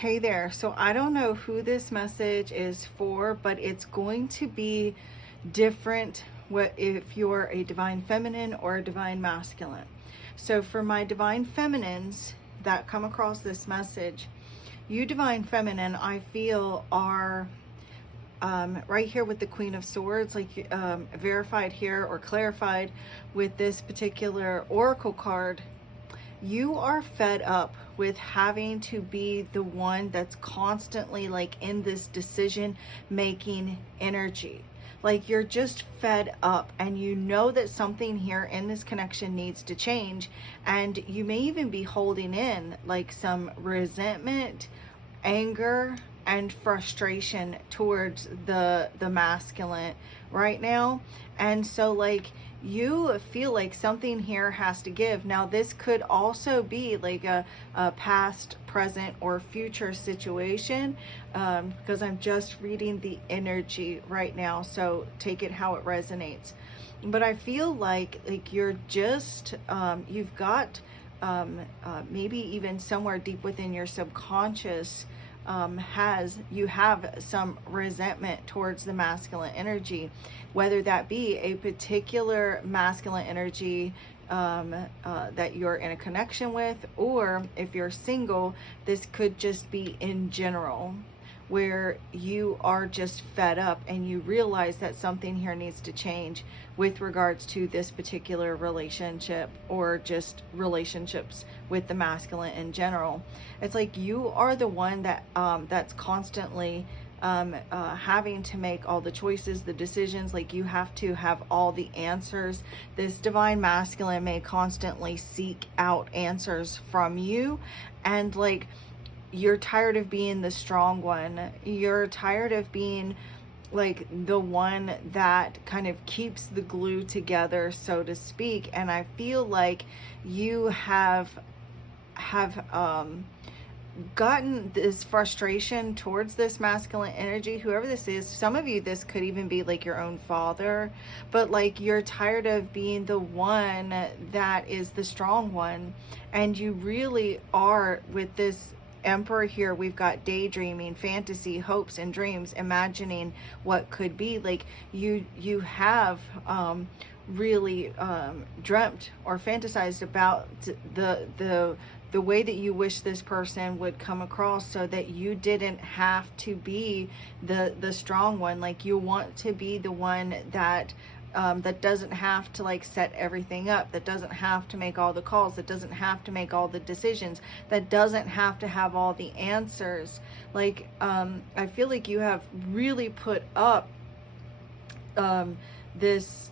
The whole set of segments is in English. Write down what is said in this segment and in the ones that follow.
Hey there. So I don't know who this message is for, but it's going to be different what if you're a divine feminine or a divine masculine. So for my divine feminines that come across this message, you divine feminine, I feel are right here with the Queen of Swords, like verified here or clarified with this particular oracle card. You are fed up with having to be the one that's constantly like in this decision making energy. Like you're just fed up and you know that something here in this connection needs to change. And you may even be holding in like some resentment, anger, and frustration towards the masculine right now. And so like you feel like something here has to give. Now this could also be like a past, present, or future situation, because I'm just reading the energy right now, so take it how it resonates. But I feel like you're just you've got maybe even somewhere deep within your subconscious you have some resentment towards the masculine energy, whether that be a particular masculine energy that you're in a connection with, or if you're single, this could just be in general, where you are just fed up and you realize that something here needs to change with regards to this particular relationship or just relationships with the masculine in general. It's like you are the one that that's constantly having to make all the choices, the decisions. Like you have to have all the answers. This divine masculine may constantly seek out answers from you, and like you're tired of being the strong one. You're tired of being like the one that kind of keeps the glue together, so to speak. And I feel like you have gotten this frustration towards this masculine energy, whoever this is. Some of you, this could even be like your own father, but like you're tired of being the one that is the strong one. And you really are with this Emperor here. We've got daydreaming, fantasy, hopes and dreams, imagining what could be. Like you have really dreamt or fantasized about the way that you wish this person would come across, so that you didn't have to be the strong one. Like you want to be the one that that doesn't have to like set everything up, that doesn't have to make all the calls, that doesn't have to make all the decisions, that doesn't have to have all the answers. Like I feel like you have really put up these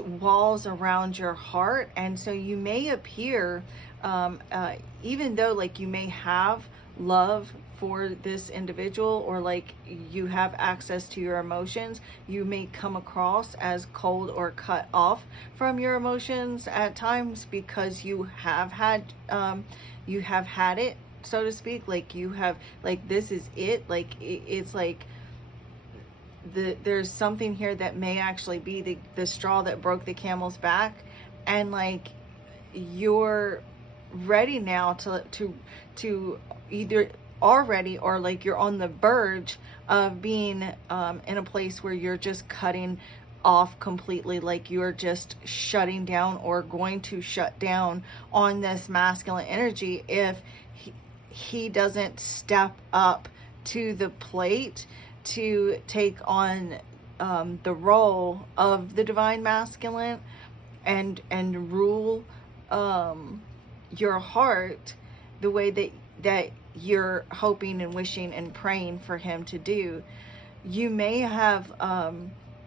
walls around your heart. And so you may appear even though like you may have love for this individual, or like you have access to your emotions, you may come across as cold or cut off from your emotions at times, because you have had it, so to speak. Like you have, like this is it. Like it's like there's something here that may actually be the straw that broke the camel's back, and like you're ready now to either already, or like you're on the verge of being in a place where you're just cutting off completely. Like you're just shutting down, or going to shut down on this masculine energy if he doesn't step up to the plate to take on the role of the divine masculine and rule your heart the way that you're hoping and wishing and praying for him to do. You may have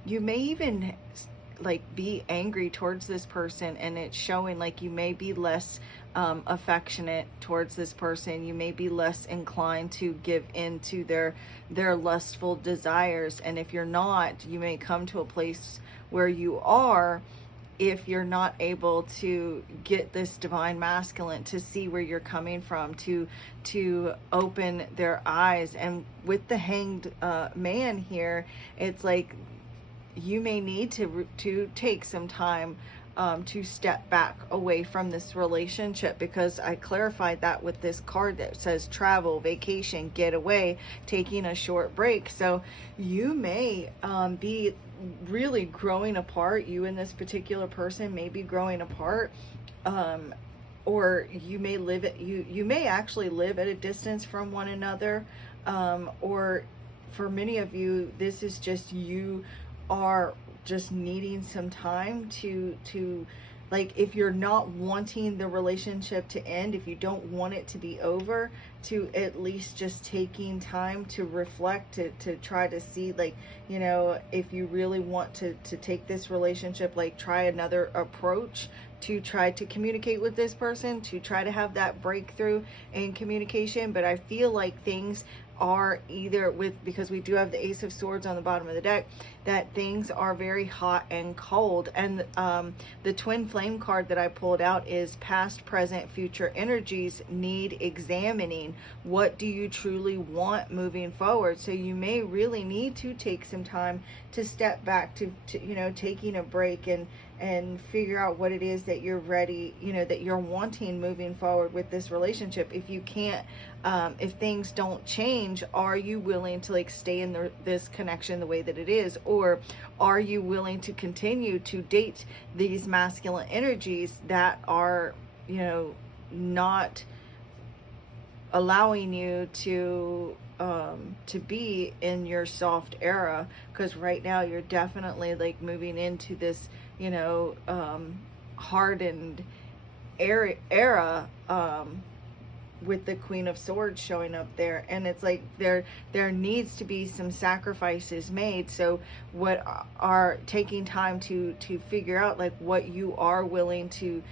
you may even like be angry towards this person, and it's showing. Like you may be less affectionate towards this person. You may be less inclined to give in to their lustful desires. And if you're not, you may come to a place where you are, if you're not able to get this divine masculine to see where you're coming from, to open their eyes. And with the hanged man here, it's like you may need to take some time to step back away from this relationship, because I clarified that with this card that says travel, vacation, get away, taking a short break. So you may be really growing apart. You and this particular person may be growing apart, or you may live at you may actually live at a distance from one another, or for many of you, this is just you are just needing some time to like, if you're not wanting the relationship to end, if you don't want it to be over, to at least just taking time to reflect, to try to see, like, you know, if you really want to take this relationship, like, try another approach to try to communicate with this person, to try to have that breakthrough in communication. But I feel like things are either because we do have the Ace of Swords on the bottom of the deck, that things are very hot and cold. And the twin flame card that I pulled out is past, present, future energies need examining. What do you truly want moving forward? So you may really need to take some time to step back, to you know, taking a break and figure out what it is that you're ready, you know, that you're wanting moving forward with this relationship. If you can't, if things don't change, are you willing to, like, stay in this connection the way that it is? Or are you willing to continue to date these masculine energies that are, you know, not allowing you to be in your soft era? Because right now you're definitely, like, moving into this, you know, hardened era, with the Queen of Swords showing up there. And it's like there needs to be some sacrifices made. So what are taking time to figure out, like, what you are willing to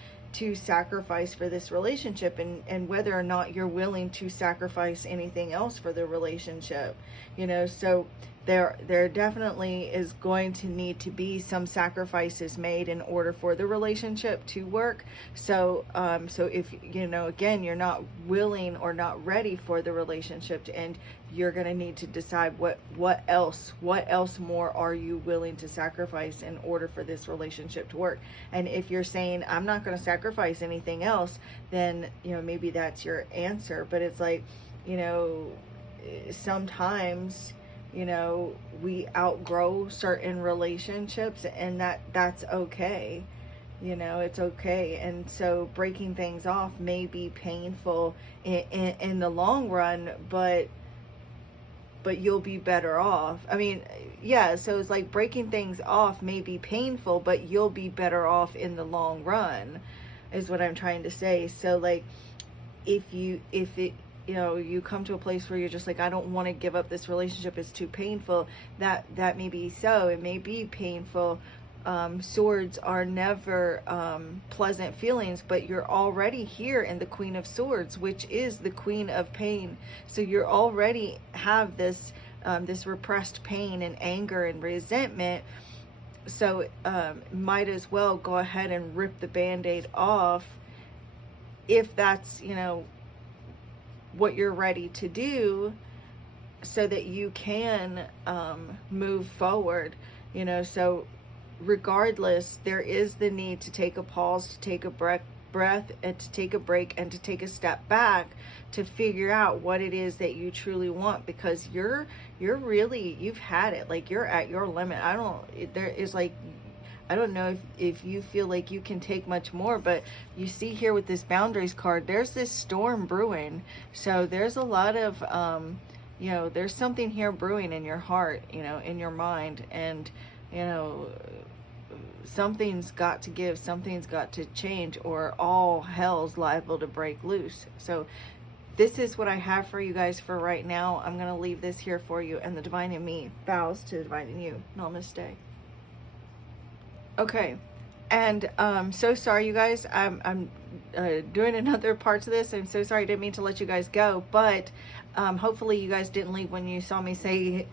sacrifice for this relationship, and whether or not you're willing to sacrifice anything else for the relationship, you know. So there definitely is going to need to be some sacrifices made in order for the relationship to work. So so if, you know, again, you're not willing or not ready for the relationship to end, you're going to need to decide what else more are you willing to sacrifice in order for this relationship to work. And if you're saying, I'm not going to sacrifice anything else, then, you know, maybe that's your answer. But it's like, you know, sometimes, you know, we outgrow certain relationships, and that's okay. You know, it's okay. And so breaking things off may be painful in the long run, but you'll be better off. I mean, yeah, so it's like breaking things off may be painful, but you'll be better off in the long run, is what I'm trying to say. So, like, if it, you know, you come to a place where you're just like, I don't want to give up this relationship, it's too painful, that may be so. It may be painful. Swords are never pleasant feelings, but you're already here in the Queen of Swords, which is the Queen of Pain. So you're already have this this repressed pain and anger and resentment. So might as well go ahead and rip the Band-Aid off, if that's, you know, what you're ready to do, so that you can move forward, you know. So regardless, there is the need to take a pause, to take a breath, and to take a break, and to take a step back to figure out what it is that you truly want, because you're really, you've had it. Like, you're at your limit. There is, like, I don't know if you feel like you can take much more, but you see here with this boundaries card, there's this storm brewing. So there's a lot of, you know, there's something here brewing in your heart, you know, in your mind. And, you know, something's got to give, something's got to change, or all hell's liable to break loose. So this is what I have for you guys for right now. I'm going to leave this here for you, and the Divine in me bows to the Divine in you. Namaste. Okay, and so sorry, you guys. I'm doing another part to this. I'm so sorry. I didn't mean to let you guys go, but hopefully you guys didn't leave when you saw me say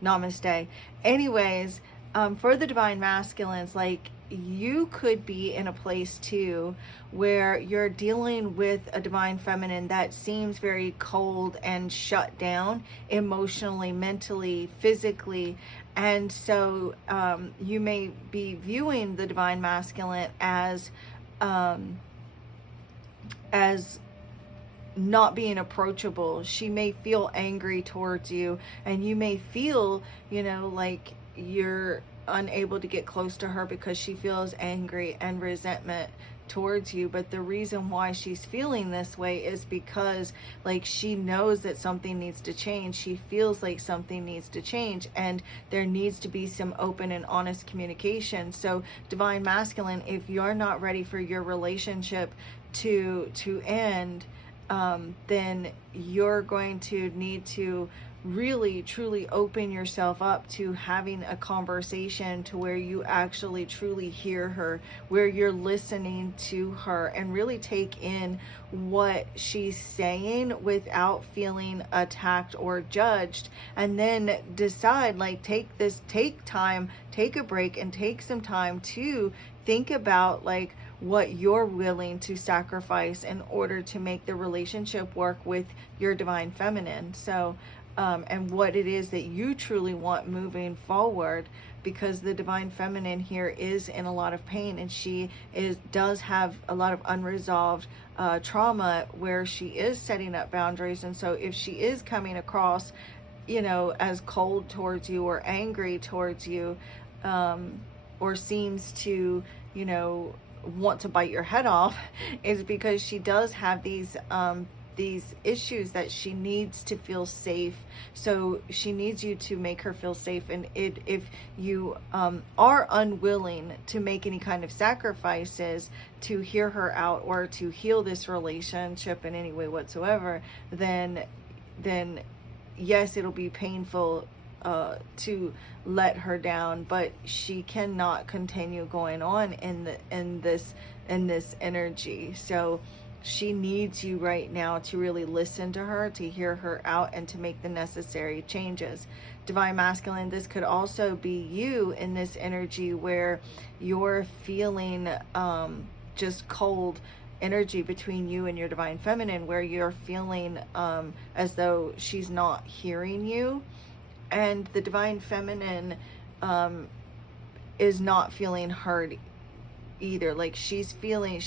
namaste. Anyways, for the Divine Masculines, like, you could be in a place too where you're dealing with a divine feminine that seems very cold and shut down emotionally, mentally, physically. And so you may be viewing the divine masculine as not being approachable. She may feel angry towards you, and you may feel, like you're unable to get close to her because she feels angry and resentment towards you. But the reason why she's feeling this way is because, like, she knows that something needs to change. She feels like something needs to change, and there needs to be some open and honest communication. So divine masculine, if you're not ready for your relationship to end, then you're going to need to really truly open yourself up to having a conversation to where you actually truly hear her, where you're listening to her and really take in what she's saying without feeling attacked or judged, and then decide, like, take time, take a break, and take some time to think about, like, what you're willing to sacrifice in order to make the relationship work with your divine feminine. So and what it is that you truly want moving forward, because the divine feminine here is in a lot of pain, and she does have a lot of unresolved trauma where she is setting up boundaries. And so if she is coming across, as cold towards you or angry towards you, or seems to, want to bite your head off, is because she does have these issues that she needs to feel safe. So she needs you to make her feel safe. And if you are unwilling to make any kind of sacrifices to hear her out or to heal this relationship in any way whatsoever, then yes, it'll be painful to let her down, but she cannot continue going on in this energy. So she needs you right now to really listen to her, to hear her out, and to make the necessary changes. Divine masculine, this could also be you in this energy where you're feeling just cold energy between you and your divine feminine, where you're feeling as though she's not hearing you, and the divine feminine is not feeling heard either. Like, she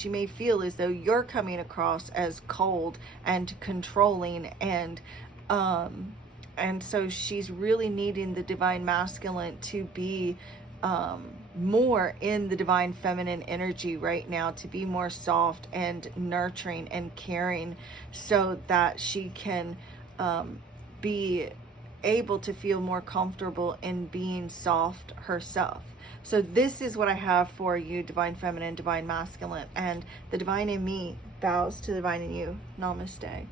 may feel as though you're coming across as cold and controlling, and so she's really needing the divine masculine to be more in the divine feminine energy right now, to be more soft and nurturing and caring, so that she can be able to feel more comfortable in being soft herself. So this is what I have for you, divine feminine, divine masculine, and the divine in me bows to the divine in you. Namaste.